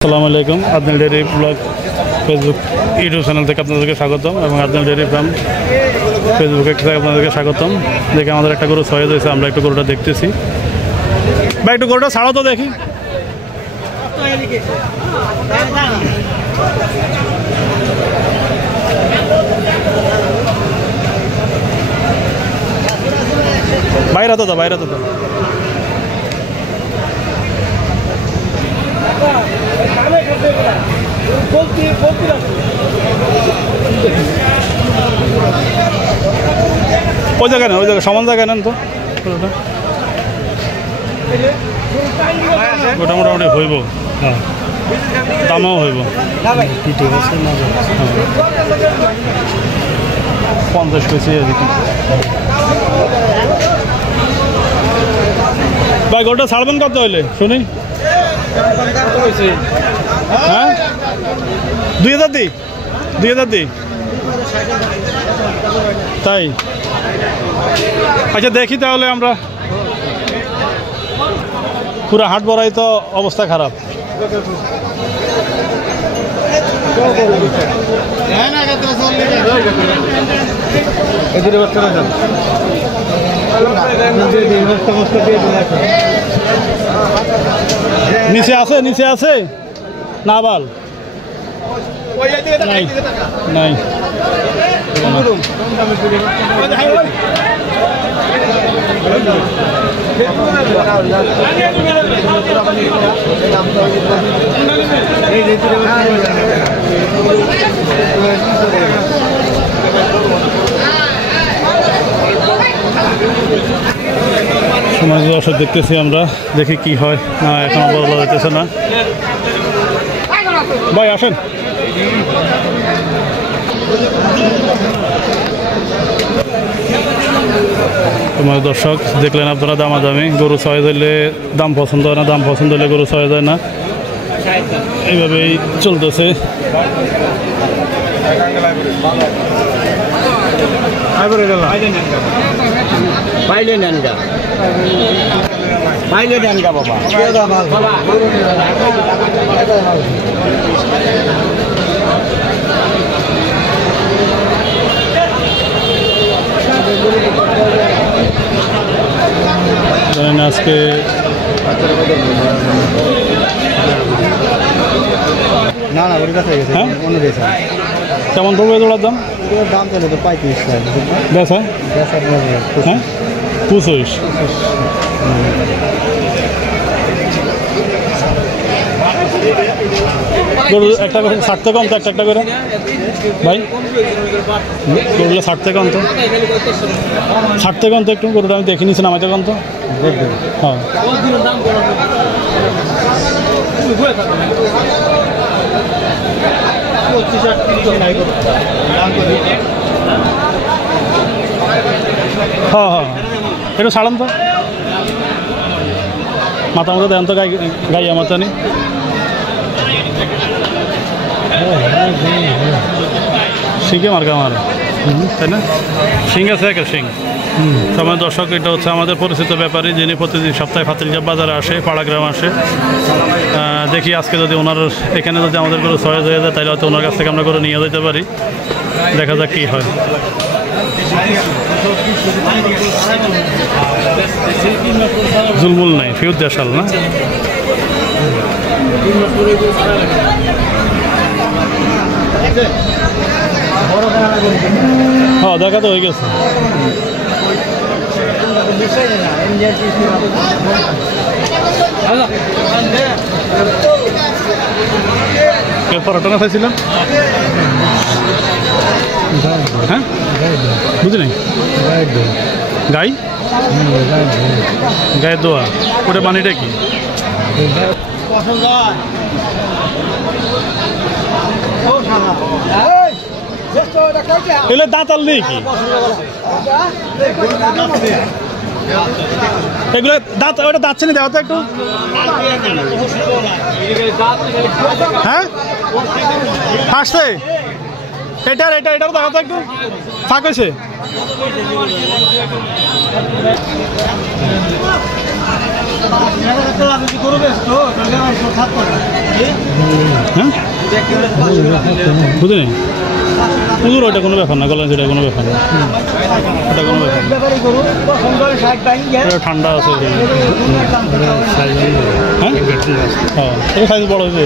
আসসালামু আলাইকুম, Adnal diary blog Facebook YouTube channel থেকে আপনাদেরকে স্বাগতম এবং আদনাল ডেয়ারি ফার্ম ফেসবুকে থেকে আপনাদেরকে স্বাগতম। দেখে আমাদের একটা গরু সয়েজ হয়েছে, আমরা একটু গরুটা দেখতেছি। ভাই একটু গরুটা ছাড়ো তো দেখি। বাইরে তো বাইরে তো ওই জায়গায় নেন, ওই জায়গায় সমান জায়গায় নেন তো। ওটা মোটামুটি হইব, হ্যাঁ দামও হইব 50 কেজি এদিকে। ভাই গোটা ছাড়বেন কত হইলে শুনি? হ্যাঁ 2000 দিই, 2000 দিই তাই। আচ্ছা দেখি তাহলে, আমরা পুরো হাট বড়াই তো অবস্থা খারাপ। নিচে আছে, নিচে আছে না বাল নাই নাই। সমাজ দর্শক দেখতেছি আমরা, দেখি কি হয়। না এখনো বলা যাইতেছে না। ভাই আসেন। তোমার দর্শক দেখলেন আপনারা দামাদামি। গরু সয়েজ হইলে দাম পছন্দ হয় না, দাম পছন্দ হলে গরু সয়েজ হয় না, এইভাবেই চলতেছে। আজকে না না ওর কাছে গেছে, অন্য দেশে। কেমন পড়বে জোড়ার দাম? দাম চলে তো 35 টাকা বেশ। হ্যাঁ হ্যাঁ 25। গরু একটা করে 60 থেকে কম তো, একটা করে ভাই গরুগুলো 60 থেকে কম তো, 60 থেকে কম তো একটু। গরুটা আমি দেখে নিচ্ছি, নামাইতে কম তো। হ্যাঁ হ্যাঁ হ্যাঁ একটু ছাড়ান তো। মাথা মতো দেন তো, গাইয়া মাথা নেই। শিঙে মার্কা আমার, তাই না? শিং আছে, একটা শিং। সময় দর্শক, এটা হচ্ছে আমাদের পরিচিত ব্যাপারী, যিনি প্রতিদিন সপ্তাহে ফাতিলজাব বাজারে আসে, পাড়াগ্রাম আসে। দেখি আজকে যদি ওনার এখানে যদি আমাদের কোনো সয়েজ হয়ে যায়, তাহলে হয়তো ওনার কাছ থেকে আমরা করে নিয়ে যেতে পারি। দেখা যাক কী হয়। জুলমুল নাই, ফিউজ দেশাল না। হ্যাঁ দেখা তো হয়ে গেছে। পরোটা না খাইছিলাম, হ্যাঁ বুঝি নাই। গাই গায়ের দোয়া, ওটা পানিটা কি? এগুলো দাঁতাল নেই কি? এগুলো দাঁত, ওটা দাঁত চিনি দেওয়া তো একটু। হ্যাঁ আসছে এটার, এটারও দেখা তো একটু ফাঁক হয়েছে। হ্যাঁ বুঝলি পুজোর ওইটা কোনো ব্যাপার না, গলার যেটা কোনো ব্যাপার না, ওটা কোনো ব্যাপার না। এটা ঠান্ডা আছে, হ্যাঁ, এটা সাইজ বড় হয়েছে।